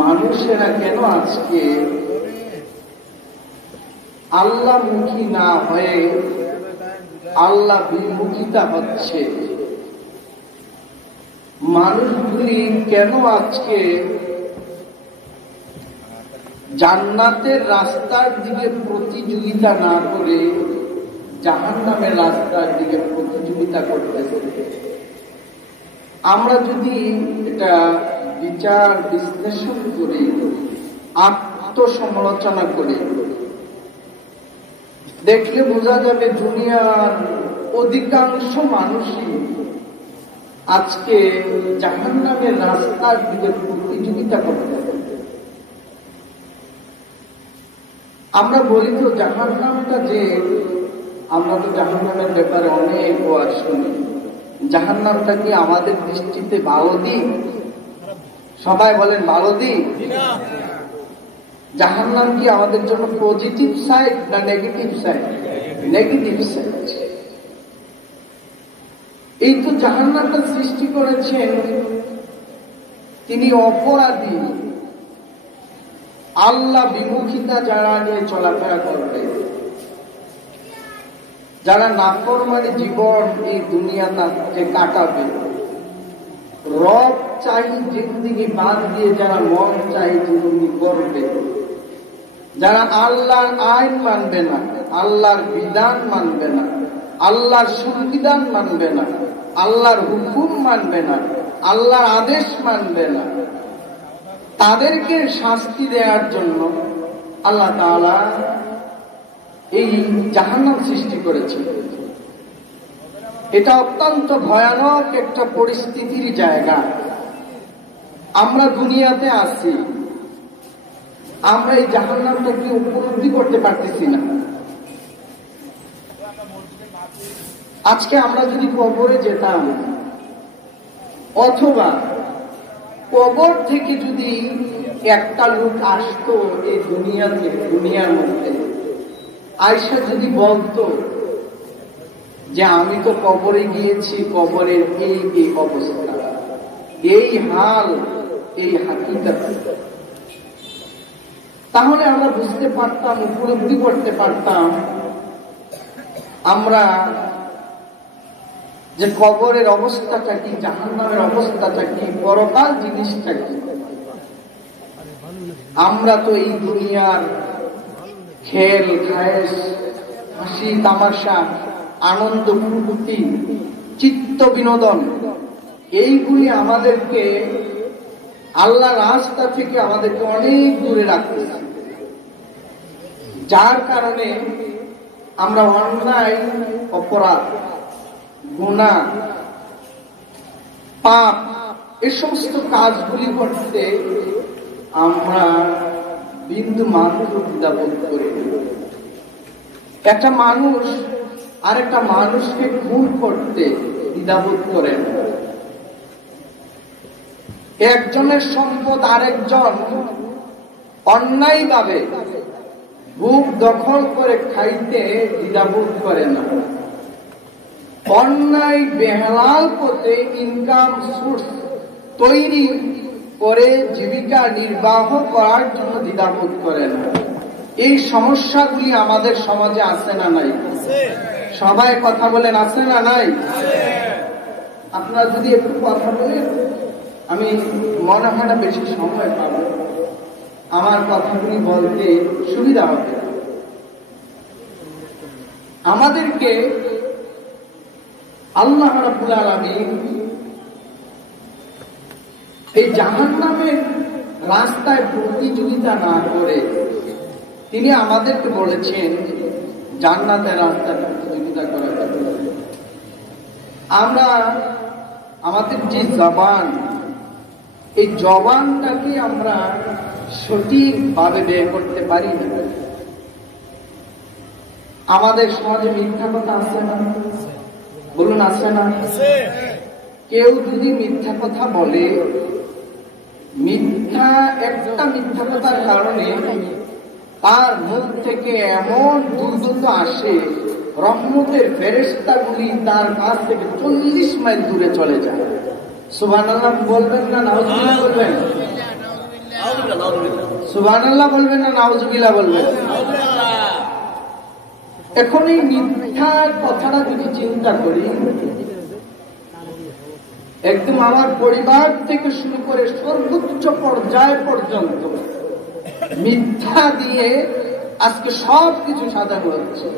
মানুষেরা কেন আজকে আল্লাহমুখী না হয়ে আল্লাহ বিমুখিতা হচ্ছে? মানুষগুলি কেন আজকে জান্নাতের রাস্তার দিকে প্রতিযোগিতা না করে জাহান্নামের রাস্তার দিকে প্রতিযোগিতা করতেছে? আমরা যদি এটা বিচার বিশ্লেষণ করি, আত্মসমালোচনা করি, দেখলে বোঝা যাবে দুনিয়ার অধিকাংশ মানুষই আজকে জাহান্নামের রাস্তার দিকে প্রতিযোগিতা করতে। আমরা বলি তো জাহান্নামটা, যে আমরা তো জাহান্নামের ব্যাপারে অনেক ওয়াজ শুনি। জাহান্নামটা কি আমাদের দৃষ্টিতে ভালো দিক? সবাই বলেন ভালো দিক। জাহান্নাম কি আমাদের জন্য পজিটিভ সাইড না নেগেটিভ সাইড? Negative side. এই তো জাহান্নামটা সৃষ্টি করেছেন তিনি অপরাধী, আল্লাহ বিমুখিতা যারা নিয়ে চলাফেরা করবে, যারা নাফরমানি জীবন এই দুনিয়াতে কাটাবে, রব চাই জিন্দিগি বাদ দিয়ে যারা মন চাই জিন্দিগি করবে, যারা আল্লাহর আইন মানবে না, আল্লাহর বিধান মানবে না, আল্লাহর সংবিধান মানবে না, আল্লাহর হুকুম মানবে না, আল্লাহর আদেশ মানবে না, তাদেরকে শাস্তি দেওয়ার জন্য আল্লাহ তাআলা এই জাহান্নাম সৃষ্টি করেছে। এটা অত্যন্ত ভয়ানক একটা পরিস্থিতির জায়গা। আমরা দুনিয়াতে আছি, আমরা এই জাহান্নামটাকে উপলব্ধি করতে পারতেছি না। আজকে আমরা যদি কবরে যেতাম, অথবা কবর থেকে যদি একটা লোক আসতো এই দুনিয়াতে, দুনিয়ার মধ্যে আয়েশা যদি বলতো যে আমি তো কবরে গিয়েছি, কবরের এই এই অবস্থা, এই হাল, এই হাকিকত, তাহলে আমরা বুঝতে পারতাম, উপলব্ধি করতে পারতাম আমরা যে কবরের অবস্থাটা কি, জাহান্নামের অবস্থাটা কি, পরকাল জিনিসটা কি। আমরা তো এই দুনিয়ার খেল খায়েশ, হাসি তামাশা, আনন্দ ফুর্তি, চিত্ত বিনোদন, এইগুলি আমাদেরকে আল্লাহর রাস্তা থেকে আমাদেরকে অনেক দূরে রাখতেছে, যার কারণে আমরা অন্যায়, অপরাধ, গুনাহ, পাপ, এই সমস্ত কাজগুলি করতে আমরা বিন্দু মাত্র দ্বিধাবোধ করি। একটা মানুষ আরেকটা মানুষকে খুন করতে দ্বিধাবোধ করে না। একজনের সম্পদ আরেকজন অন্যায়ভাবে বুক দখল করে খাইতে দ্বিধাবোধ করে না। অন্যায় বেহালাল পথে ইনকাম সোর্স তৈরি করে জীবিকা নির্বাহ করার জন্য দ্বিধাবোধ করে না। এই সমস্যাগুলি আমাদের সমাজে আছে না নাই? সবাই কথা বলেন, আছে না নাই? আপনারা যদি একটু কথা বলেন, আমি মনে হয় না বেশি সময় পাবো, আমার কথাগুলি বলতে সুবিধা হবে। আমাদেরকে আল্লাহ রাব্বুল আলামিন এই জাহান্নামের রাস্তায় প্রতিযোগিতা না করে তিনি আমাদেরকে বলেছেন জান্নাতের রাস্তায় প্রতিযোগিতা করার জন্য। আমরা আমাদের যে জবান, এই জবানটাকে আমরা সঠিকভাবে ব্যয় করতে পারি না। আমাদের সমাজে মিথ্যা কথা আছে না? বলুন, আছে না? কেউ যদি মিথ্যা কথা বলে, একটা মিথ্যা কথার কারণে তার মুখ থেকে এমন দুর্গন্ধ আসে, রহমতের ফেরেশতাগুলি তার কাছ থেকে 40 মাইল দূরে চলে যায়। সুবহানাল্লাহ বলবেন না নাউজুবিল্লাহ বলবেন? সুবহানাল্লাহ বলবেন না নাউজুবিল্লাহ বলবেন? এখন এই মিথ্যার কথাটা যদি চিন্তা করি, একদম আমার পরিবার থেকে শুরু করে সর্বোচ্চ পর্যায় পর্যন্ত মিথ্যা দিয়ে আজকে সবকিছু সাজানো হচ্ছে।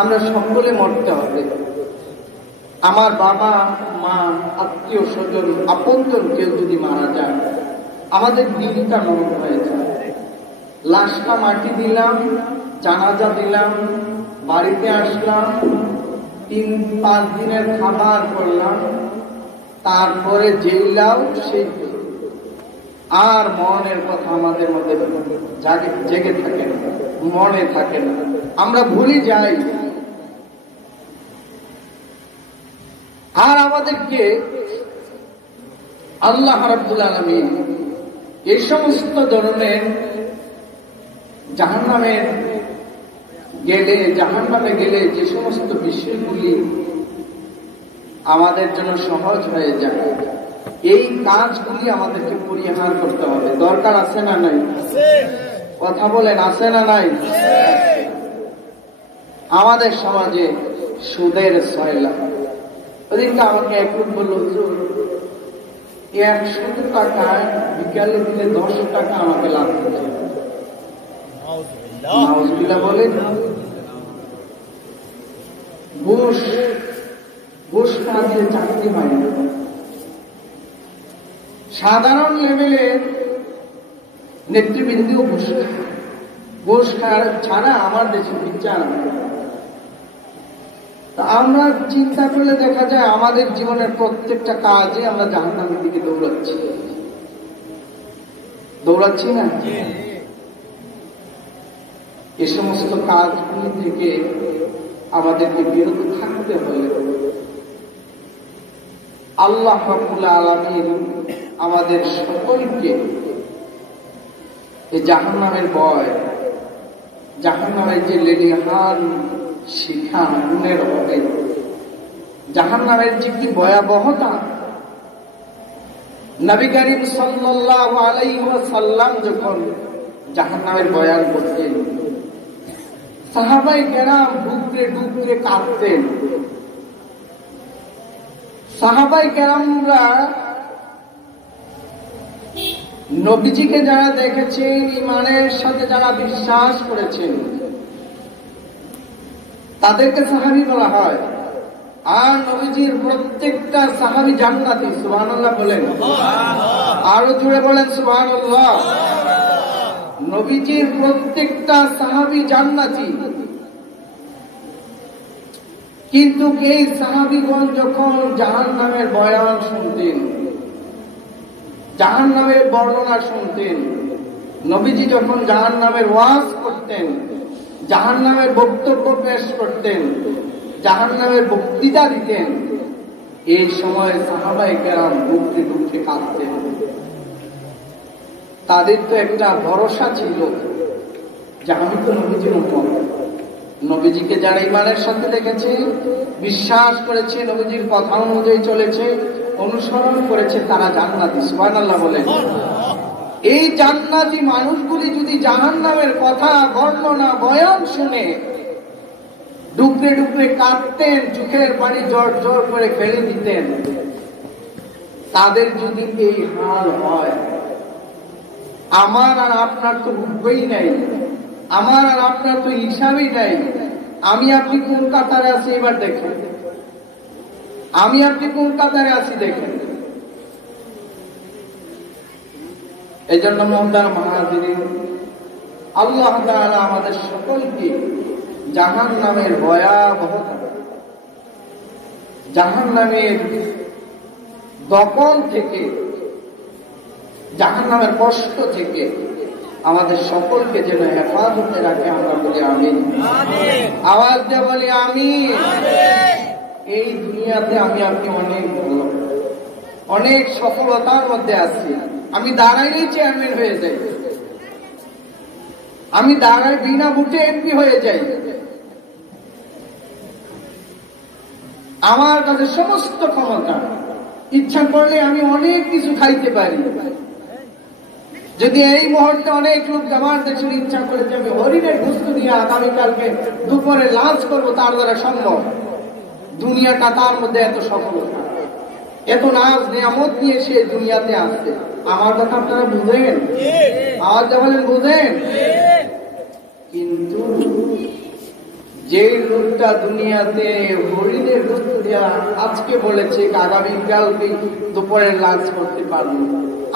আমরা সকলে মরতে হবে। আমার বাবা মা আত্মীয় স্বজন আপনজন কেউ যদি মারা যায়, আমাদের দিনটা নরম হয়ে যায়। লাশটা মাটি দিলাম, জানাজা দিলাম, বাড়িতে আসলাম, 3-5 দিনের খাবার করলাম, তারপরে যেইলাও সেই আর মনের কথা আমাদের মধ্যে জেগে থাকে না, মনে থাকে না, আমরা ভুলে যাই। আর আমাদেরকে আল্লাহ রাব্বুল আলামিন এই সমস্ত ধরনের জাহান্নামে গেলে যে সমস্ত বিষয়গুলি আমাদের জন্য সহজ হয়ে যায়, এই কাজগুলি আমাদেরকে পরিহার করতে হবে। দরকার আছে না নাই? কথা বলেন, আছে না নাই? আমাদের সমাজে সুদের সয়লা। ওদিনকে আমাকে এক লোক বলল, 100 টাকায় বিকালে দিলে 10 টাকা আমাকে লাভ দিতে হবে। নাউজুবিল্লাহ বলেন। ঘুষ না দিয়ে চাকরি হয় না। সাধারণ লেভেলের নেতৃবৃন্দও ঘুষ ছাড়া আমার দেশে বিচার। আমরা চিন্তা করলে দেখা যায় আমাদের জীবনের প্রত্যেকটা কাজে আমরা জাহান্নামের দিকে দৌড়াচ্ছি না? এ সমস্ত কাজগুলি থেকে আমাদেরকে বিরত থাকতে হলে আল্লাহ রাব্বুল আলামিন আমাদের সকলকে এই জাহান্নামের ভয়, জাহান্নামের যে লেলিহান শিখা গুণের হবে, জাহান্নামের যে কি ভয়াবহতা, নবী করিম সাল্লাল্লাহু আলাইহি ওয়াসাল্লাম যখন জাহান্নামের বয়ান করতেন, সাহাবায়ে কেরাম ডুকরে কাঁদতেন। সাহাবায়ে কেরামরা নবীজিকে যারা দেখেছেন, ঈমানের সাথে যারা বিশ্বাস করেছেন, তাদেরকে সাহাবী বলা হয়। আর নবীজির প্রত্যেকটা সাহাবী জান্নাতি। সুবহানাল্লাহ বলেন, আরো জোরে বলেন সুবহানাল্লাহ। নবীজির প্রত্যেকটা সাহাবী জান্নাতি। কিন্তু এই সাহাবীগণ যখন জাহান্নামের বয়ান শুনতেন, জাহান্নামের বর্ণনা শুনতেন, নবীজি যখন জাহান্নামের ওয়াজ করতেন, জাহান্নামের বক্তব্য পেশ করতেন, জাহান্নামের বক্তৃতা দিতেন, এই সময় সাহাবায়ে কেরাম ডুকরে কাঁদতেন। তাদের তো একটা ভরসা ছিল যে আমি তো নবীজির উম্মত। নবীজিকে যারা ঈমানের সাথে দেখেছে, বিশ্বাস করেছে, নবীজির কথা অনুযায়ী চলেছে, অনুসরণ করেছে, তারা জান্নাতি। সুবহানাল্লাহ বলেন। এই জান্নাতি মানুষগুলি যদি জাহান্নামের কথা, বর্ণনা, বয়ান শুনে ডুকরে কাঁদতেন, চোখের পানি জোর করে ফেলে দিতেন, তাদের যদি এই হাল হয়, আমার আর আপনার তো উঠবেই নাই, আমার আর আপনার তো হিসাবই নাই। আমি আপনি কোন কাতারে আছি এবার দেখেন, আমি আপনি কোন কাতারে আছি দেখেন। এই জন্য মোহতারাম মুহাজিরিন, আল্লাহ তাআলা আমাদের সকলকে জাহান্নামের ভয়াবহতা, জাহান্নামের দখল থেকে, জাহান্নামের কষ্ট থেকে আমাদের সকলকে যেন হেফাজতে রাখে। আমরা বলি আমিন। আওয়াজ দিয়ে বলি আমিন। এই দুনিয়াতে আমি আপনি অনেক ভালো, অনেক সফলতার মধ্যে আছি। আমি দাঁড়াইলেই চেয়ারম্যান হয়ে যাই, আমি দাঁড়াই বিনা ভোটে এমপি হয়ে যাই, আমার কাছে সমস্ত ক্ষমতা। ইচ্ছা করলে আমি অনেক কিছু খাইতে পারি। যদি এই মুহূর্তে অনেক লোক আমার দেশের ইচ্ছা করে যে আমি হরিণের গোশত দিয়ে আগামীকালকে দুপুরে লাঞ্চ করবো, তার দ্বারা সম্ভব। দুনিয়াটা তার মধ্যে এত সফলতা, এত নাজ নিয়ামত নিয়ে সে দুনিয়াতে আসছে। আমার কথা আপনারা বুঝেন? আওয়াজ বলেন, বুঝেন? কিন্তু যে লোকটা দুনিয়াতে হরিণের গোশত দিয়া আজকে বলেছে আগামীকালকে দুপুরে লাঞ্চ করতে পারবো,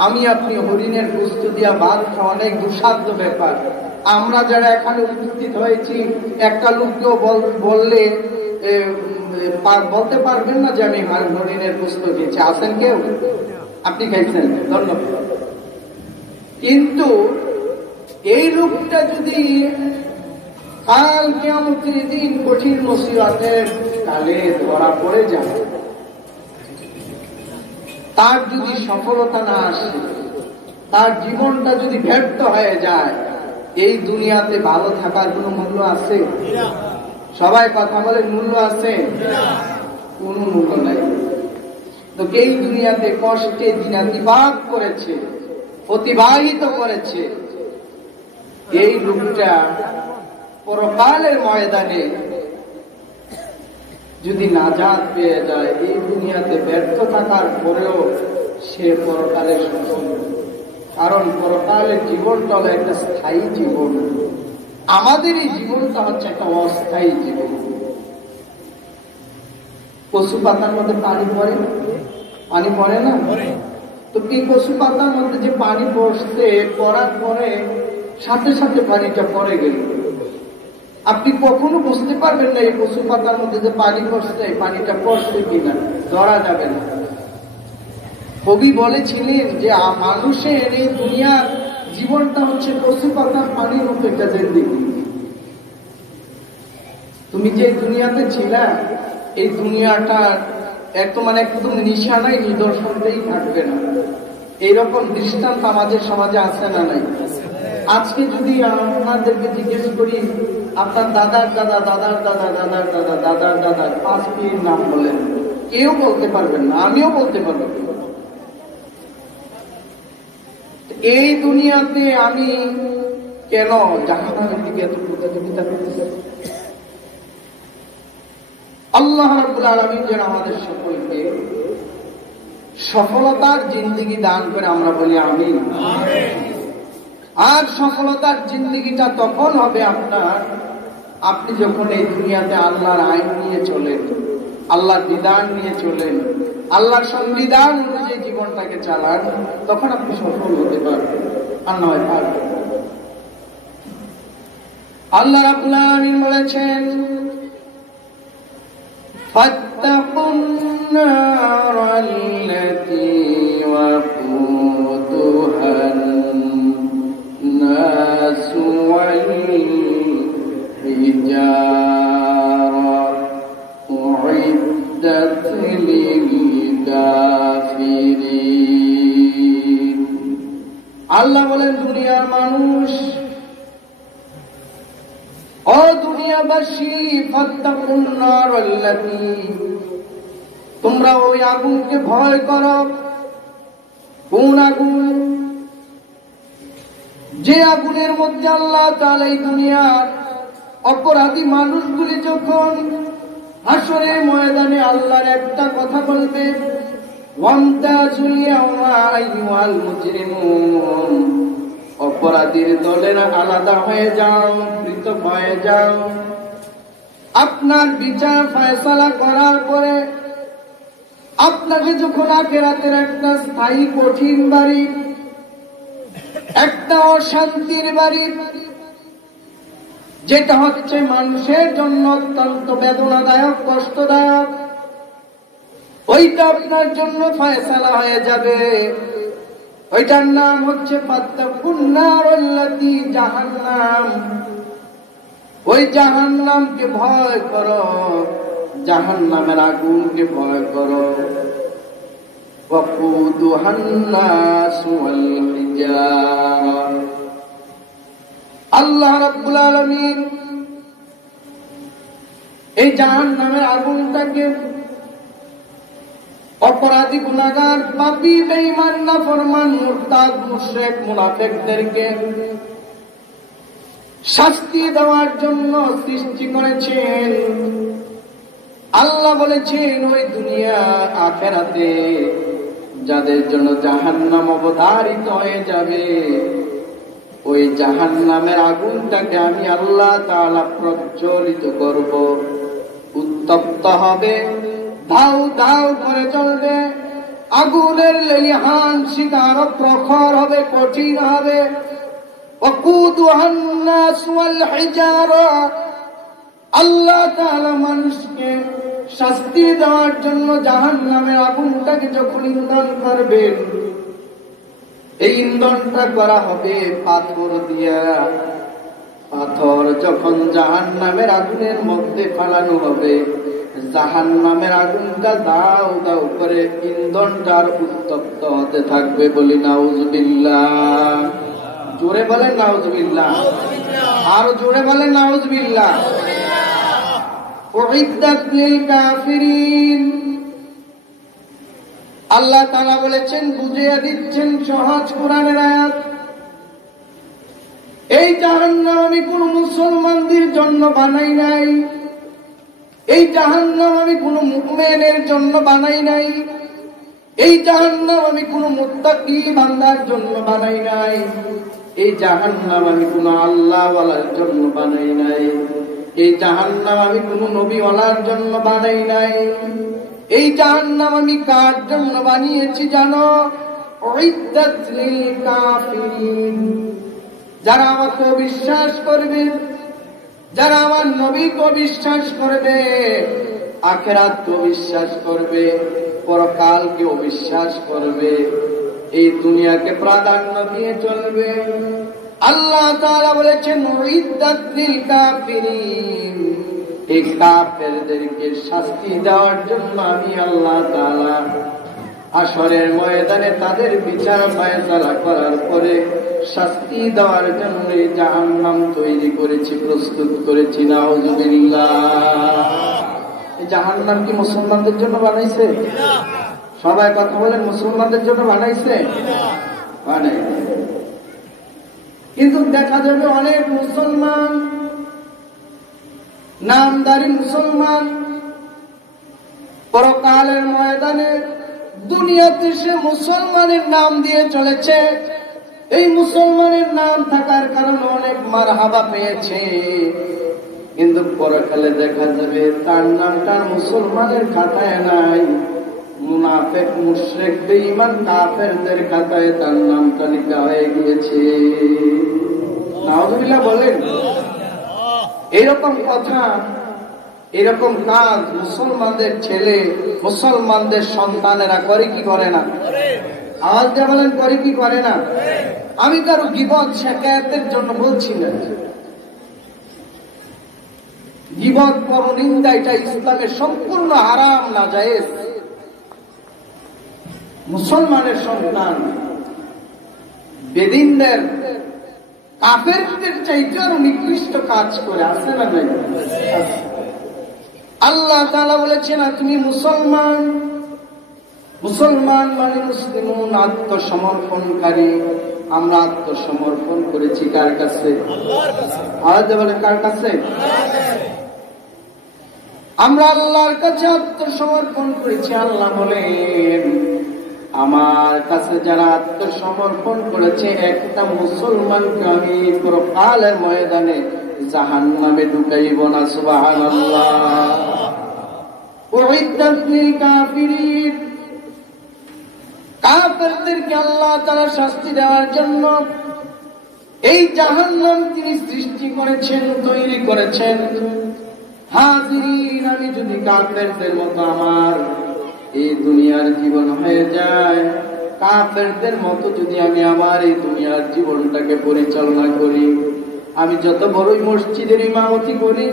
আমি আপনি হরিণের গোশত দিয়া ভাত খাওয়া অনেক দুঃসাধ্য ব্যাপার। আমরা যারা এখানে উপস্থিত হয়েছি, একটা লোককেও বললে বলতে পারবেন না যে আমি হরিণের গোশত খেয়েছি। আছেন কেউ? আপনি খাইছেন, ধন্যবাদ। কিন্তু এই লোকটা যদি কাল কিয়ামতের দিন কঠিন মুসিবতের কালে ধরা পড়ে যায়, তার যদি সফলতা না আসে, তার জীবনটা যদি ব্যর্থ হয়ে যায়, এই দুনিয়াতে ভালো থাকার কোন মূল্য আছে? সবাই কথা বলে, মূল্য আছে? কোন মূল্য নাই। তো এই দুনিয়াতে কষ্টে দিনাতিপাত করেছে, অতিবাহিত করেছে, এই লোকটা পরকালের ময়দানে যদি নাজাত পেয়ে যায়, এই দুনিয়াতে ব্যর্থ থাকার পরেও সে পরকালের সফল। কারণ পরকালের জীবনটা হলো একটা স্থায়ী জীবন, আমাদের এই জীবনটা হচ্ছে একটা অস্থায়ী জীবন। পশু পাতার মধ্যে পানি পড়ে, পানি পড়ে না? তো এই পশু পাতার মধ্যে যে পানি পড়ছে, পড়ার পরে সাথে সাথে পানিটা পড়ে গেল, আপনি কখনো বুঝতে পারবেন না এই পশু পাতার মধ্যে যে পানি পড়ছে, পানিটা পড়ছে কিনা, ধরা যাবে না। কবি বলেছিলেন যে মানুষের এই দুনিয়ার জীবনটা হচ্ছে পশু পাতার পানির মতো একটা জিন্দেগি। তুমি যে দুনিয়াতে ছিলা, এই দুনিয়াটা একদম নিশানায় নিদর্শনটাই থাকবে না। এইরকম দৃষ্টান্ত আমাদের সমাজে আছে না নাই? আজকে যদি আপনাদেরকে জিজ্ঞেস করি আপনার দাদার দাদা, দাদার দাদা, দাদার দাদা, দাদার দাদা 5 পীর নাম বলেন, কেউ বলতে পারবেন না, আমিও বলতে পারবো না। এই দুনিয়াতে আমি কেন জাহান্নামের দিকে এত প্রতিযোগিতা করতেছি? আল্লাহ রাব্বুল আলামিন যেন আমাদের সকলকে সফলতার জিন্দেগি দান করে, আমরা বলি আমিন। আর সফলতার জিন্দেগিটা তখন হবে আপনার, আপনি যখন এই দুনিয়াতে আল্লাহর আইন নিয়ে চলেন, আল্লাহর বিধান নিয়ে চলেন, আল্লাহর সংবিধান অনুযায়ী জীবনটাকে চালান, তখন আপনি সফল হতে পারবেন। আর নয় পারবেন। আল্লাহ রাব্বুল আলামিন বলেছেন, ফাত্তাকুন নারাল্লাতী ওয়াকুদুহান নাসু ওয়াল হিজারা উইদ্দাত লিল কাফিরিন। আল্লাহ বলেন, দুনিয়ার মানুষ, ও দুনিয়াবাসী, ফাত্তাকুন নারাল্লাতী, তোমরা ওই আগুনকে ভয় করো। কোন আগুন? যে আগুনের মধ্যে আল্লাহ তাআলা এই দুনিয়ার অপরাধী মানুষগুলি যখন হাসরের ময়দানে আল্লাহর একটা কথা বলবে, ওয়ামতাজুল ইয়াওমা আইয়ুহাল মুজরিমুন, অপরাধীর দলেরা আলাদা হয়ে যাও, পৃথক হয়ে যাও। আপনার বিচার ফয়সালা করার পরে আপনাকে যখন আখিরাতের একটা স্থায়ী কঠিন বাড়ি, একটা অশান্তির বাড়ি, যেটা হচ্ছে মানুষের জন্য অত্যন্ত বেদনাদায়ক, কষ্টদায়ক, ওইটা আপনার জন্য ফয়সালা হয়ে যাবে। ওইটার নাম হচ্ছে ফাত্তাকুন নারাল্লাতী, জাহান্নাম। ওই জাহান্নামকে ভয় করো, জাহান্নামের আগুনকে ভয় করো। ওয়াকুদুহান নাসু ওয়াল হিজারা। আল্লাহ রাব্বুল আলামিন এই জাহান্নামের আগুনটাকে অপরাধী, গুনাহগার, পাপী, বেঈমান, নাফরমান, মুরতাদ, মুশরিক, মুনাফিকদেরকে শাস্তি দেওয়ার জন্য সৃষ্টি করেছেন। আল্লাহ বলেছেন ওই দুনিয়া আখিরাতে যাদের জন্য জাহান্নাম অবধারিত হয়ে যাবে, ওই জাহান্নামের আগুনটাকে আমি আল্লাহ তাআলা প্রজ্বলিত করব, উত্তপ্ত হবে, ধাউ ধাউ করে জ্বলবে, আগুনের লেলিহান শিখা আরো প্রখর হবে, কঠিন হবে। ওয়াকুদুহান নাস ওয়াল হিজারা, আল্লাহ তাআলা মানুষকে শাস্তি দেওয়ার জন্য জাহান্নামের আগুনটাকে যখন ইন্ধন করবেন, এই ইন্ধনটা করা হবে পাথর দিয়া। পাথর যখন জাহান্নামের আগুনের মধ্যে ফেলানো হবে, জাহান্নামের আগুনটা দাউ দাউ করে ইন্ধনটার উত্তপ্ত হতে থাকবে। বলি নাউজুবিল্লাহ। জোরে বলেন নাউজুবিল্লাহ, আর জোরে বলেন নাউজুবিল্লাহ। উইদ্দাত লিল কাফিরিন, আল্লাহ তাআলা বলেছেন, বুঝিয়ে দিচ্ছেন সহজ কোরআনের আয়াত। এই জাহান্নাম আমি কোন মুসলমানদের জন্য বানাই নাই, এই জাহান্নাম আমি কোন মুমিনের জন্য বানাই নাই, এই জাহান্নাম আমি কোন মুত্তাকি বান্দার জন্য বানাই নাই, এই জাহান্নাম আমি কোন আল্লাহওয়ালার জন্য বানাই নাই, এই জাহান্নাম আমি কোন নবীওয়ালার জন্য বানাই নাই। এই জাহান্নাম আমি কার জন্য বানিয়েছি জানো? উইদ্দাত লিল কাফিরিন, যারা আমাকে বিশ্বাস করবে, যারা আমার নবীকে বিশ্বাস করবে, আখিরাতকে বিশ্বাস করবে, পরকালকে বিশ্বাস করবে, এই দুনিয়াকে প্রাধান্য দিয়ে চলবে। আল্লাহ তাআলা বলেছেন উইদ্দাত লিল কাফিরিন, এই কাফেরদেরকে শাস্তি দেওয়ার জন্য আমি আল্লাহ তাআলা হাশরের ময়দানে তাদের বিচার ফয়সালা করার পরে শাস্তি দেওয়ার জন্য জাহান্নাম তৈরি করেছি, প্রস্তুত করেছি। নাউজুবিল্লাহ। এই জাহান্নাম কি মুসলমানদের জন্য বানাইছে? সবাই কথা বলেন, মুসলমানদের জন্য বানাইছে? বানাই। কিন্তু দেখা যাবে অনেক মুসলমান, নামদারি মুসলমান, পরকালের ময়দানে দুনিয়াতে সে মুসলমানের নাম দিয়ে চলেছে, এই মুসলমানের নাম থাকার কারণে অনেক মারহাবা পেয়েছে, কিন্তু পরকালে দেখা যাবে তার নামটা মুসলমানের খাতায় নাই, মুনাফিক, মুশরিক, বেঈমান, কাফেরদের খাতায় তার নামটা লেখা হয়ে গিয়েছে। নাউজুবিল্লাহ বলেন। এরকম কথা, এরকম কাজ মুসলমানদের ছেলে, মুসলমানদের সন্তানেরা করে কি করে না? আওয়াজ দিয়ে বলেন, করে কি করে না? আমি কারো গীবত শিকায়াতের জন্য বলছি না। গীবত, পরনিন্দা, এটা ইসলামের সম্পূর্ণ হারাম, নাজায়েজ। মুসলমানের সন্তান বেদিনদের, কাফেরদের চাইতে আরো নিকৃষ্ট কাজ করে, আছে না নাই? আল্লাহ তাআলা বলেছেন তুমি মুসলমান, মুসলমান মানে মুসলিমুন, আত্মসমর্পণকারী। আমরা আত্মসমর্পণ করেছি কার কাছে? আল্লাহর কাছে। আওয়াজ দিয়ে বলেন, কার কাছে? আমরা আল্লাহর কাছে আত্মসমর্পণ করেছি। আল্লাহ বলেন আমার কাছে যারা আত্মসমর্পণ করেছে, একটা মুসলমানকে আমি পরকালের ময়দানে জাহান্নামে ঢুকাইব না। সুবহানাল্লাহ। উইদ্দাত লিল কাফিরিন, কাফেরদেরকে আল্লাহ তাআলা শাস্তি দেওয়ার জন্য এই জাহান্নাম তিনি সৃষ্টি করেছেন, তৈরি করেছেন। হাজিরিন, আমি যদি কাফেরদের মতো আমার এই দুনিয়ার জীবন হয়ে যায়, কাফেরদের মতো যদি আমি আমার এই দুনিয়ার জীবনটাকে পরিচালনা করি, আমি যত বড়ই মসজিদের ইমামতি করি,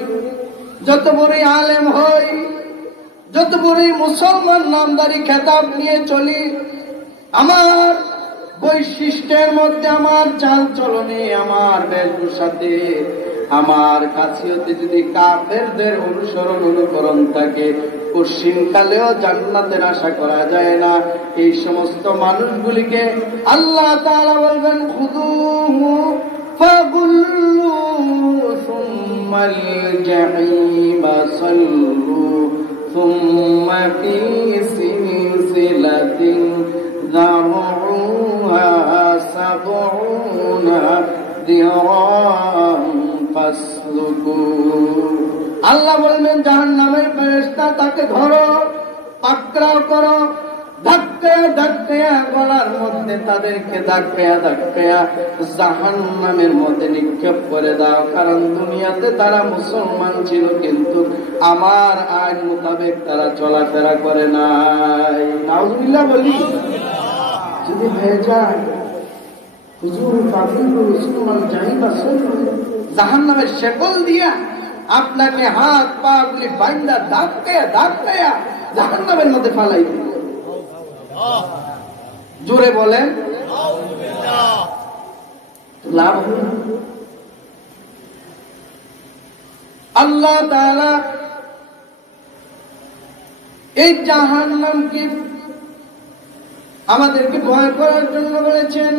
যত বড়ই আলেম হই, যত বড়ই মুসলমান নামদারি খেতাব নিয়ে চলি, আমার বৈশিষ্ট্যের মধ্যে, আমার চাল চলনে, আমার বেশভূষাতে, আমার কাছিয়তে যদি কাফেরদের অনুসরণ অনুকরণ থাকে, পশ্চিমকালেও জান্নাতের আশা করা যায় না। এই সমস্ত মানুষগুলিকে আল্লাহ তাআলা বলবেন খুযুহু ফাগুল্লুহু সুম্মাল জাহিমা সাল্লু সুম্মা ফি সিলসিলাতিন যারউহা সাবউনা দিরাম ফাসলুকু। আল্লাহ বললেন জাহান্নামের ফেরেশতা তাকে ধরো, পাকড়াও করো, ধাক্কায়া ধাক্কায়া গলার মধ্যে তাদেরকে ধাক্কায়া ধাক্কায়া জাহান্নামের মধ্যে নিক্ষেপ করে দাও। কারণ দুনিয়াতে তারা মুসলমান ছিল, কিন্তু আমার আইন মোতাবেক তারা চলাফেরা করে নাই। নাউজুবিল্লাহ বলি। যদি হয়ে যায় হুজুর কাফিরুল মুসলমান জাহিবা শুনু, জাহান্নামের শেকল দিয়া আপনাকে হাত পা গুলি বান্দা ধাক্কায়া ধাক্কায়া জাহান্নামের মধ্যে ফালাই দিল। জোরে বলেন লাভ হল। আল্লাহ তাআলা এই জাহান্নামকে আমাদেরকে ভয় করার জন্য বলেছেন,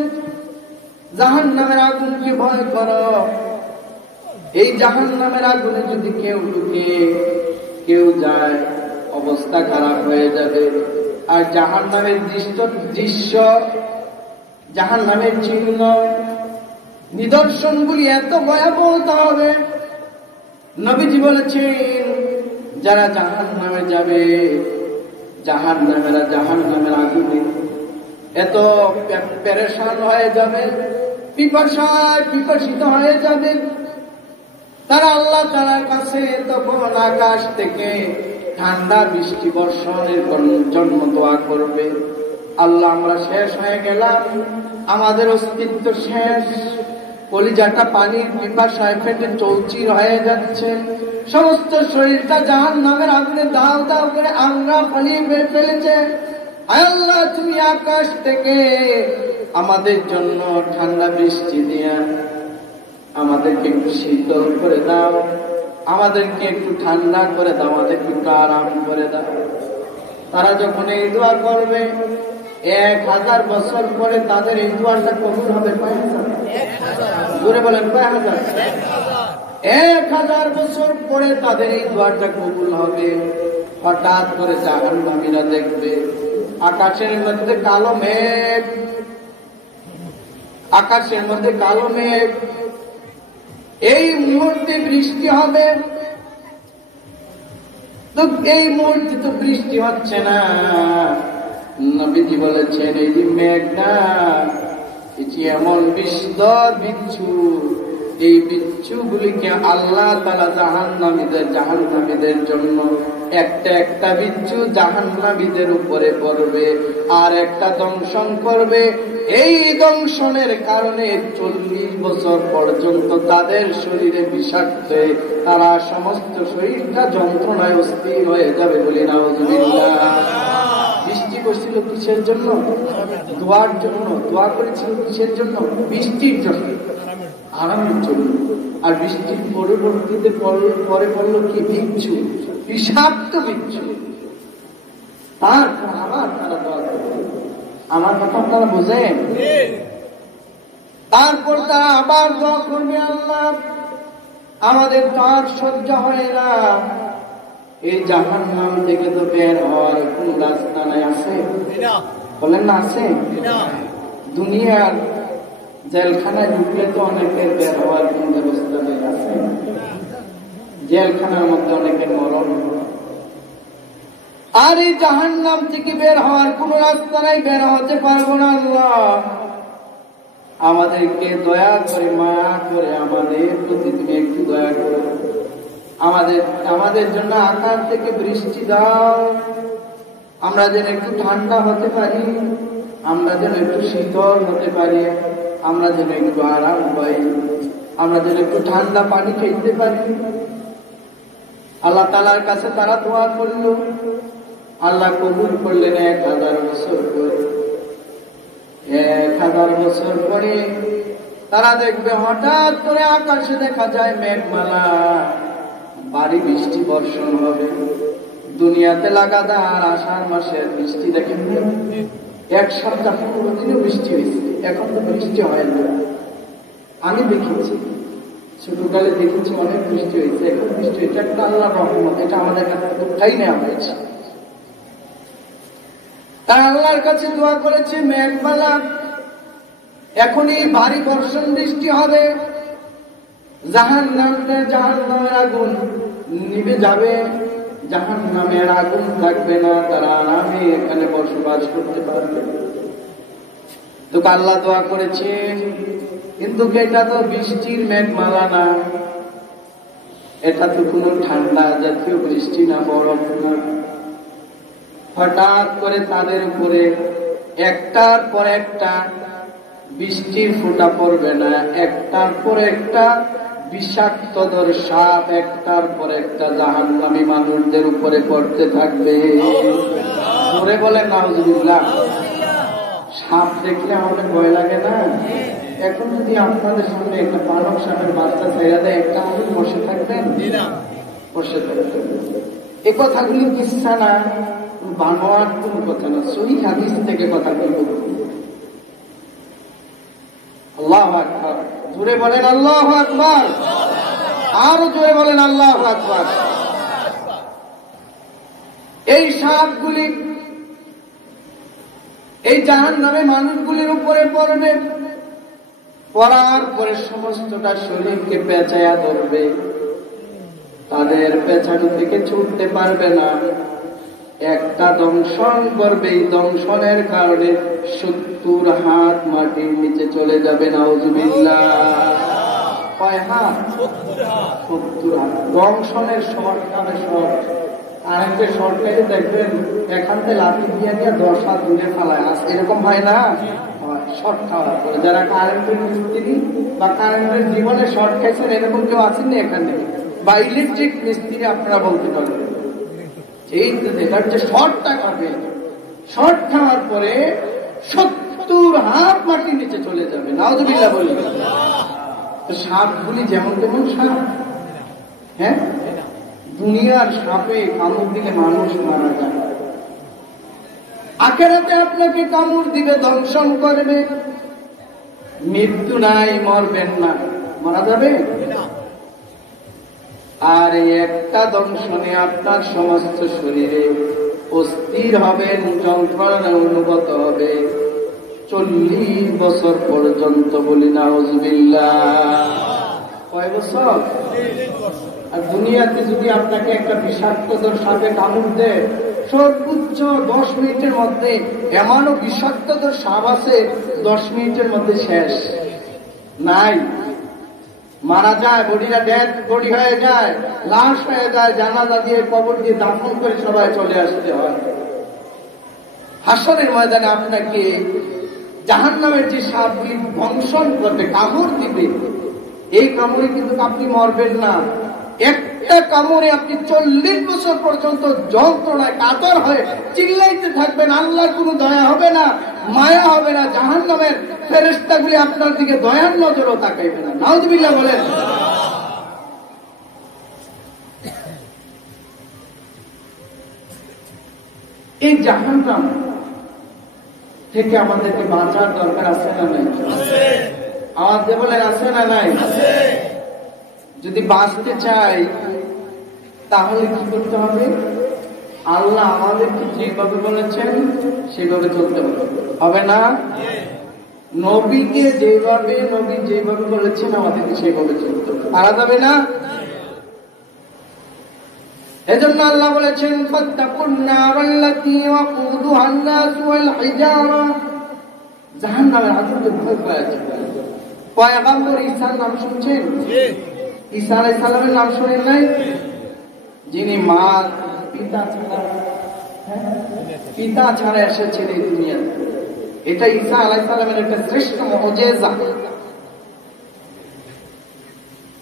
জাহান্নামের আগুনকে ভয় করো। এই জাহান্নামের আগুনে যদি কেউ ঢুকে কেউ যায় অবস্থা খারাপ হয়ে যাবে। আর জাহান্নামের দৃশ্য, জাহান্নামের চিহ্ন, নিদর্শনগুলি এত ভয়াবহ হবে। নবীজি বলেছেন যারা জাহান্নামে যাবে, জাহান্নামেরা জাহান্নামের আগুনে এত পেরেশান হয়ে যাবে, পিপাসায় পিপাসিত হয়ে যাবে। তারা আল্লাহ তাআলার কাছে তখন আকাশ থেকে ঠান্ডা বৃষ্টি বর্ষণের জন্য দোয়া করবে। আল্লাহ আমরা শেষ হয়ে গেলাম, আমাদের অস্তিত্ব শেষ, কলিজাটা পানির পিপাসায় ফেটে চৌচির হয়ে যাচ্ছে, সমস্ত শরীরটা জাহান্নামের আগুনে দাও দাও করে আঙ্গা ফালিয়ে ফেলেছে। আয় আল্লাহ, তুমি আকাশ থেকে আমাদের জন্য ঠান্ডা বৃষ্টি দিয়া আমাদেরকে একটু শীতল করে দাও, আমাদেরকে একটু ঠান্ডা করে দাও, আমাদেরকে একটু আরাম করে দাও। তারা যখন এই দোয়া করবে 1000 বছর পরে তাদের এই দোয়াটা কবুল হবে। জোরে বলেন 1000 বছর পরে তাদের এই দোয়াটা কবুল হবে। হঠাৎ করে জাহান্নামীরা দেখবে আকাশের মধ্যে কালো মেঘ, আকাশের মধ্যে কালো মেঘ, এই মুহূর্তে বৃষ্টি হবে। তো এই মুহূর্তে তো বৃষ্টি হচ্ছে না। নবীজি বলেছেন এই যে মেঘটা এটি এমন বিষধর বিচ্ছু, এই বিচ্ছুগুলিকে আল্লাহ তাআলা জাহান্নামীদের জন্য একটা একটা বিচ্ছু জাহান্নামীদের উপরে পড়বে আর একটা দংশন করবে। এই দংশনের কারণে 40 বছর পর্যন্ত তাদের শরীরে বিষাক্ত হয়ে তারা সমস্ত শরীরটা যন্ত্রণায় অস্থির হয়ে যাবে। বলি নাউজুবিল্লাহ। বৃষ্টি করছিল কিসের জন্য? দোয়ার জন্য। দোয়া করেছিল কিসের জন্য? বৃষ্টির জন্য, আরামের জন্য। আর বৃষ্টির পরবর্তীতে পরে পড়লো কি? বিচ্ছু, বিষাক্ত বিচ্ছু। তারপর আবার তারা দোয়া করবে। আমার কথা আপনারা বোঝেন? তারপর তারা আবার দোয়া করবে, আল্লাহ আমাদের তার সহ্য হয় না, এই জাহান্নাম থেকে তো বের হওয়ার কোন রাস্তা নাই। আছে? বলেন না আছে? দুনিয়ার জেলখানায় ঢুকলে তো অনেকের বের হওয়ার কোন ব্যবস্থা নেই। আছে? জেলখানার মধ্যে অনেকের মরণ। আর এই জাহান্নাম থেকে বের হওয়ার কোন রাস্তা নাই, বের হতে পারবো না। আল্লাহ আমাদেরকে দয়া করে, মায়া করে আমাদের প্রতি তুমি একটু দয়া করো। আমাদের জন্য আকাশ থেকে বৃষ্টি দাও, আমরা যেন একটু ঠান্ডা হতে পারি, আমরা যেন একটু শীতল হতে পারি, আমরা যেন একটু আরাম পাই, আমরা যেন একটু ঠান্ডা পানি খেতে পারি। আল্লাহ তাআলার কাছে তারা দোয়া করল, আল্লাহ কবুল করলেন। 1000 বছর পরে, 1000 বছর পরে তারা দেখবে হঠাৎ করে আকাশে দেখা যায় মেঘমালা, ভারী বৃষ্টি বর্ষণ হবে, দুনিয়াতে লাগাতার আষাঢ় মাসের বৃষ্টি দেখেন, এক সপ্তাহ 15 দিনও বৃষ্টি হয়েছে, এখন তো বৃষ্টি হয় না। আমি দেখেছি, ছোটকালে দেখেছি অনেক বৃষ্টি হয়েছে, এখন বৃষ্টি, এটা একটা আল্লাহর রহমত, এটা আমাদের কাছে কোথায় নেওয়া হয়েছে। তার আল্লাহর কাছে দোয়া করেছে, মেঘমালা এখনই ভারী বর্ষণ বৃষ্টি হবে, জাহান্নামের আগুন নিভে যাবে, জাহান্নামের আগুন থাকবে না, তারা আরামে এখানে বসবাস করতে পারবে। তো আল্লাহ দোয়া করেছেন, কিন্তু এটা তো বৃষ্টির মেঘমালা না, এটা তো কোনো ঠান্ডা জাতীয় বৃষ্টি না, বরফ না। হঠাৎ করে তাদের উপরে একটার পর একটা বৃষ্টির ফোঁটা পড়বে না, একটার পর একটা বিষাক্তদর সাপ একটার পর একটা জাহান্নামী মানুষদের উপরে পড়তে থাকবে। জোরে বলে নাউজুবিল্লাহ। সাপ দেখলে আমাদের ভয় লাগে না? এখন যদি আপনাদের সামনে একটা পালক সাপের বাচ্চা ছেড়ে দেয়, একটা আমাদের বসে থাকবেন? বসে থাকবেন। এ কথাগুলি কিচ্ছা না, বানোয়ার কোন কথা না, সহিহ হাদিস থেকে কথাগুলি বলবো। আল্লাহু আকবার। জোরে বলেন আল্লাহু আকবার। আরো জোরে বলেন আল্লাহু আকবার। এই সাপগুলি এই জাহান্নামে মানুষগুলির উপরে পড়বে, পড়ার পরে সমস্তটা শরীরকে পেঁচায়া ধরবে, তাদের পেঁচানো থেকে ছুটতে পারবে না, একটা দংশন করবে, এই দংশনের কারণে 70 হাত মাটির নিচে চলে যাবে। নাউজুবিল্লাহ। কয় হাত? 70 হাত। দংশনের শর্ট, কারেন্টের শর্ট লেগে দেখবেন এখান থেকে লাঠি দিয়ে 10 হাত দূরে ফেলায়, এরকম হয় না? শর্ট খাওয়ার পরে যারা কারেন্টের মিস্ত্রি বা কারেন্টের জীবনে শর্ট খাইছেন, এরকম কেউ আছেন না এখানে? বা ইলেকট্রিক মিস্ত্রি আপনারা বলতে পারবেন, এই এটার যে শর্টটা খাবে, শর্ট খাওয়ার পরে 70 হাত মাটির নিচে চলে যাবে। নাউজুবিল্লাহ বলি। সাপগুলি যেমন তেমন সাপ, হ্যাঁ, দুনিয়ার সাপে কামড় দিলে মানুষ মারা যায়, আখিরাতে আপনাকে কামড় দিবে, দংশন করবে। মৃত্যু নাই, মরবেন না, মারা যাবে। আর একটা দংশনে আপনার সমস্ত শরীরে অস্থির হবেন, যন্ত্রণা অনুভূত হবে 40 বছর পর্যন্ত। বলি নাউজুবিল্লাহ। কয় বছর? আর দুনিয়াতে যদি আপনাকে একটা বিষাক্তদর সাপে কামড় দেয়, সর্বোচ্চ 10 মিনিটের মধ্যে, এমনও বিষাক্তদর সাপ আছে 10 মিনিটের মধ্যে শেষ, নাই, মারা যায়, বডিটা ডেড বডি হয়ে যায়, লাশ হয়ে যায়, জানাজা দিয়ে কবর দিয়ে দাফন করে সবাই চলে আসতে হয়। হাসরের ময়দানে আপনাকে জাহান্নামের যে সাপগুলি দংশন করবে, কামড় দিবে, এই কামড়ে কিন্তু আপনি মরবেন না, একটা কামড়ে আপনি 40 বছর পর্যন্ত যন্ত্রণায় কাতর হয়ে চিল্লাইতে থাকবেন। আল্লাহর কোনো দয়া হবে না, মায়া হবে না, জাহান্নামের ফেরেশতাগুলি আপনার দিকে দয়ার নজরও তাকাইবে না। নাউজুবিল্লাহ বলেন। এই জাহান্নাম থেকে আমাদেরকে বাঁচার দরকার আছে না নাই? আওয়াজ দিয়ে বলেন আছে না নাই? যদি বাঁচতে চাই তাহলে কি করতে হবে? আল্লাহ আমাদেরকে যেভাবে বলেছেন সেভাবে চলতে হবে, হবে না? নবীকে যেভাবে নবী যেভাবে বলেছেন আমাদেরকে সেভাবে চলতে হবে, পারা যাবে না। এজন্য আল্লাহ বলেছেন, ফাত্তাকুন নারাল্লাতী ওয়াকুদুহান নাস ওয়াল হিজারা, জাহান্নামের আগুনকে ভয় পাচ্ছেন। পয়গম্বর ঈসার নাম শুনছেন? ঈসা আলাইহিস সালামের নাম শুনেন নাই? যিনি মা পিতা ছাড়া এসেছেন এই দুনিয়াতে। এটা ঈসা আলাইহিস সালামের একটা শ্রেষ্ঠ মুজিজা।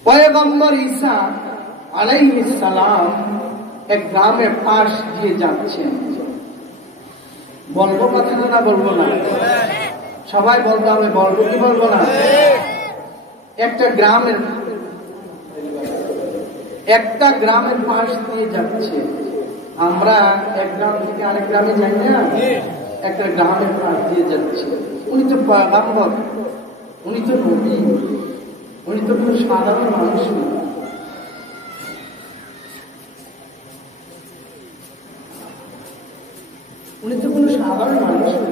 পয়গম্বর ঈসা আলাইহিস সালাম এক গ্রামের পাশ দিয়ে যাচ্ছেন। বলবো কথা না বলবো না? সবাই বলতে হবে, বলবো কি বলবো না? একটা গ্রামের পাশ দিয়ে যাচ্ছে। আমরা এক গ্রাম থেকে আরেক গ্রামে যাই না, একটা গ্রামের পাশ দিয়ে যাচ্ছি। উনি তো পয়গম্বর, উনি তো নবী, উনি তো কোনো সাধারণ মানুষ না। উনি তো কোনো সাধারণ মানুষ না।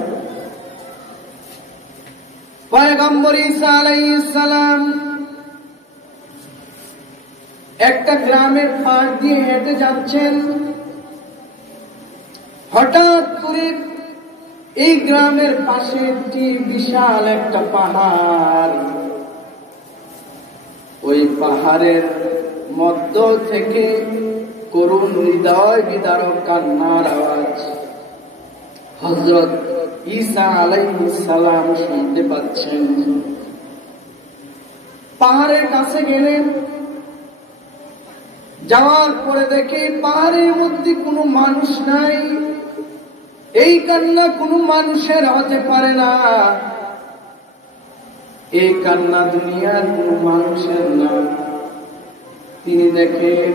পয়গম্বর ঈসা আলাইহিস সালাম একটা গ্রামের পাশ দিয়ে হেঁটে যাচ্ছেন। হঠাৎ করে এই গ্রামের পাশে একটি বিশাল একটা পাহাড়, ওই পাহাড়ের মধ্য থেকে করুণ হৃদয় বিদারক কান্নার আওয়াজ হযরত ঈসা আলাইহিস সালাম শুনতে পাচ্ছেন। পাহাড়ের কাছে গেলেন, যাওয়ার পরে দেখে পাহাড়ের মধ্যে কোনো মানুষ নাই। এই কান্না কোনো মানুষের হতে পারে না, এই কান্না দুনিয়ার কোনো মানুষের না। তিনি দেখেন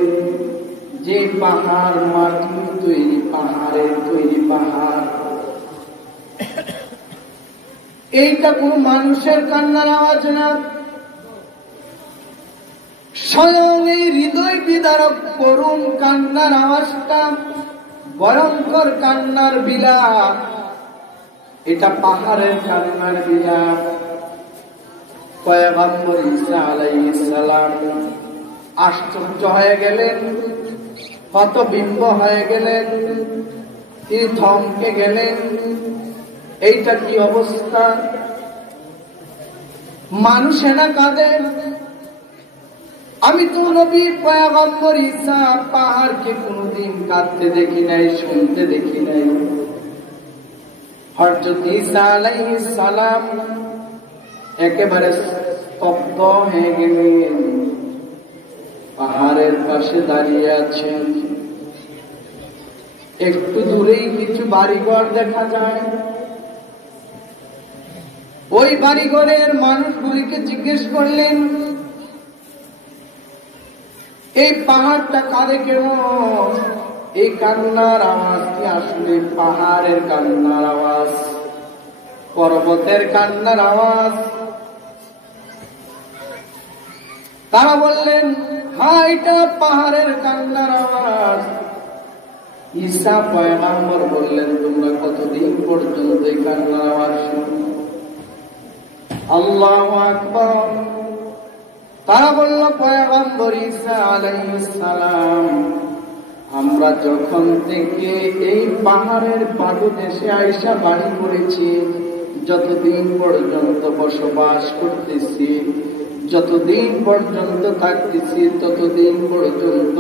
যে পাহাড় মাটির তৈরি, পাহাড়ের তৈরি পাহাড়, এইটা কোনো মানুষের কান্নার আওয়াজ না, স্বয়ং এই হৃদয় বিদারক করুণ কান্নার আওয়াজটা, ভয়ঙ্কর কান্নার বিলাপ, এটা পাহাড়ের কান্নার বিলাপ। পয়গম্বর ঈসা আলাইহিস সালাম আশ্চর্য হয়ে গেলেন, হতবিম্ব হয়ে গেলেন, তিনি থমকে গেলেন। এইটা কি অবস্থা? মানুষে না কাঁদে? আমি তো নবী পয়গম্বর ঈসা পাহাড়কে কোনদিন কাঁদতে দেখি নাই, শুনতে দেখি নাই। হযরত ঈসা আলাইহিস সালাম একেবারে স্তব্ধ হয়ে গেলেন, পাহাড়ের পাশে দাঁড়িয়ে আছেন। একটু দূরেই কিছু বাড়িঘর দেখা যায়। ওই বাড়িঘরের মানুষগুলিকে জিজ্ঞেস করলেন, এই পাহাড়টা কাঁদে কেন? এই কান্নার আওয়াজ কি আসলে পাহাড়ের কান্নার আওয়াজ, পর্বতের কান্নার আওয়াজ? তারা বললেন, হ্যাঁ, এটা পাহাড়ের কান্নার আওয়াজ। ঈসা পয়গম্বর বললেন, তোমরা কতদিন পর্যন্ত এই কান্নার আওয়াজ শুনবে? আল্লাহু আকবার। তারা বলল, পয়গম্বর ঈসা আলাইহিস সালাম, আমরা যখন থেকে এই পাহাড়ের পাদদেশে আইসা বাড়ি করেছি, যতদিন পর্যন্ত বসবাস করতেছি, যতদিন পর্যন্ত থাকতেছি, ততদিন পর্যন্ত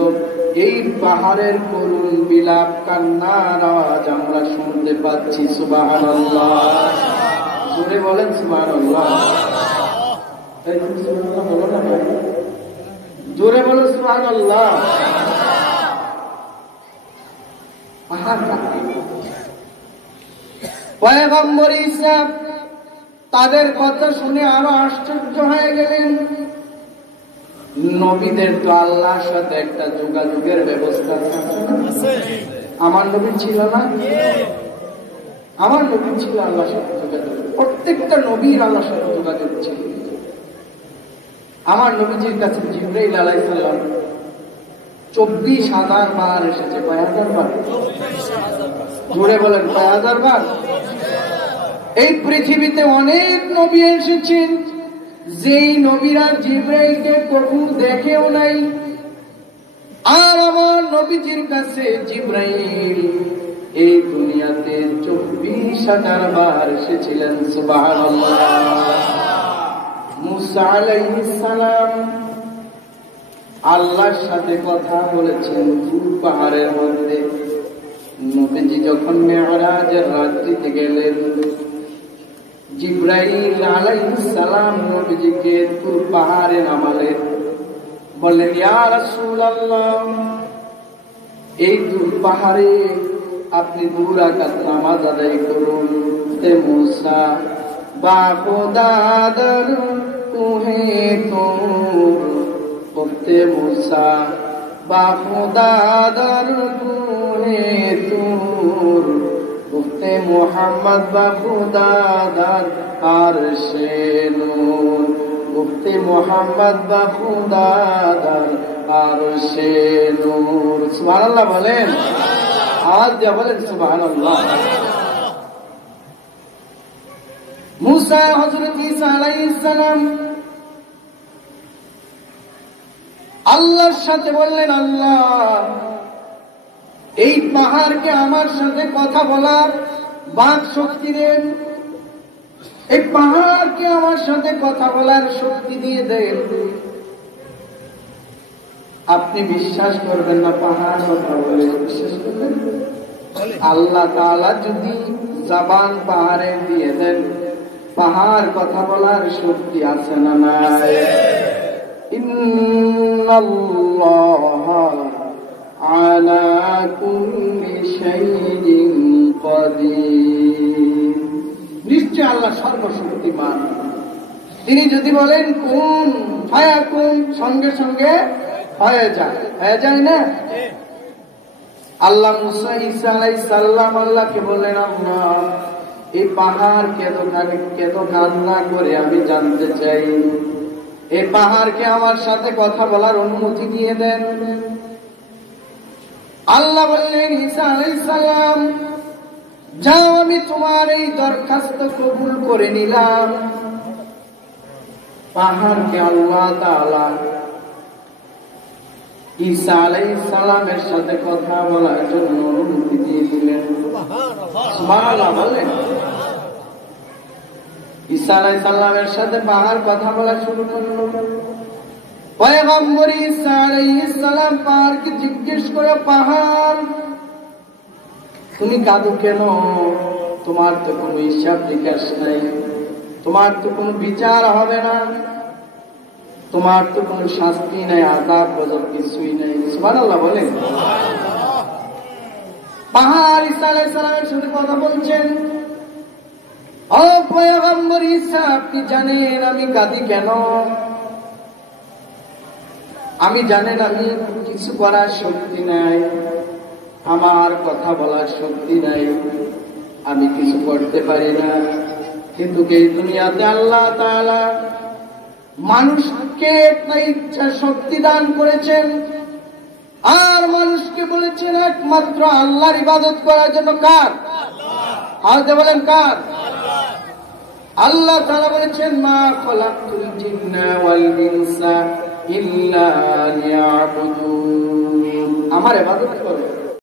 এই পাহাড়ের করুণ বিলাপ কান্নার আওয়াজ আমরা শুনতে পাচ্ছি। সুবহানাল্লাহ। জোরে বলেন সুবহানাল্লাহ। জোরে বলো সুবহানাল্লাহ। পয়গম্বর ঈসা তাদের কথা শুনে আরো আশ্চর্য হয়ে গেলেন। নবীদের তো আল্লাহর সাথে একটা যোগাযোগের ব্যবস্থা আছে। আমার নবী ছিল না? আমার নবী ছিল আল্লাহর সাথে যোগাযোগ। প্রত্যেকটা নবীর আল্লাহর সাথে যোগাযোগ ছিল। আমার নবীজির কাছে জিবরাইল আলাইহিস সালাম 24,000 বার এসেছে। কয় হাজার বার? জোরে বলেন, কয় হাজার বার? এই পৃথিবীতে অনেক নবী এসেছেন, যেই নবীরা জিবরাইলকে কখনো দেখেও নাই। আর আমার নবীজির কাছে জিবরাইল এই দুনিয়াতে 24,000 বার এসেছিলেন। সুবহানাল্লাহ। মুসা আলাইহিস সালাম আল্লাহর সাথে কথা বলেছেন তুর পাহাড়ের মধ্যে। নবীজি যখন মেরাজের রাত্রিতে গেলেন, জিবরাইল আলাইহিস সালাম নবীজিকে তুর পাহাড়ে নামালেন। বললেন, ইয়া রাসূলুল্লাহ, এই তুর পাহাড়ে আপনি 2 রাকাত নামাজ আদায় করুন। তে মুসা বা খোদাদার তুহে তোর, করতে মুসা বাখুদাদার তুহে তুর উফতে মোহাম্মদ বাখুদাদার আরশে নূর উফতে মোহাম্মদ বাখুদাদার আরশে নূর। সুবহানাল্লাহ বলেন, আওয়াজ দিয়ে বলেন সুবহানাল্লাহ। মুসা হযরত ঈসা আলাইহিস সালাম আল্লাহর সাথে বললেন, আল্লাহ এই পাহাড়কে আমার সাথে কথা বলার বাক শক্তি দেন, এই পাহাড়কে আমার সাথে কথা বলার শক্তি দিয়ে দেন। আপনি বিশ্বাস করবেন না, পাহাড় কথা বলে বিশ্বাস করবেন? আল্লাহ তাআলা যদি জবান পাহাড়ে দিয়ে দেন, পাহাড় কথা বলার শক্তি আছে না নাই? ইন্নাল্লাহা আলা কুল্লি শাইইন কাদির। নিশ্চয় আল্লাহ সর্বশক্তিমান। তিনি যদি বলেন কুন ফায়াকুন, সঙ্গে সঙ্গে হয়ে যায় না? আল্লাহ মুসা ঈসা আলাইহিস সালাম আল্লাহকে বললেন, আল্লাহ এই পাহাড় কেন কান্না করে আমি জানতে চাই, এই পাহাড়কে আমার সাথে কথা বলার অনুমতি দিয়ে দেন। আল্লাহ বললেন, ঈসা আলাইহিস সালাম যাও, আমি তোমার এই দরখাস্ত কবুল করে নিলাম। পাহাড়কে আল্লাহ তাআলা ঈসা আলাইহিস সালামের সাথে কথা বলার জন্য অনুমতি দিয়ে দিলেন। সুবহানাল্লাহ বলেন। ঈসা আলাইহিস সালামের সাথে পাহাড় কথা বলা শুরু করলো। পয়গম্বর ঈসা আলাইহিস সালাম পাহাড়কে জিজ্ঞেস করে, পাহাড় তুমি কাঁদো কেন? তোমার তো কোনো হিসাব নিকাশ নাই, তোমার তো কোনো বিচার হবে না, তোমার তো কোনো শাস্তি নাই, আযাব গজব কিছুই নাই। সুবহানাল্লাহ বলেন। পাহাড় ঈসা আলাইহিস সালামের সাথে কথা বলছেন, ও পয়গম্বর ঈসা, আপনি জানেন আমি কাঁদি কেন? আমি জানেন আমি কিছু করার শক্তি নাই, আমার কথা বলার শক্তি নাই, আমি কিছু করতে পারি না। কিন্তু এই দুনিয়াতে আল্লাহ তাআলা মানুষকে একটা ইচ্ছা শক্তি দান করেছেন, আর মানুষকে বলেছেন একমাত্র আল্লাহর ইবাদত করার জন্য। কার? আল্লাহ বলেন কার? আল্লাহ তাআলা বলেছেন, মা খলাকতুল জিন্না ওয়াল ইনসা ইল্লা লিয়াবুদুন, আমার ইবাদত করে।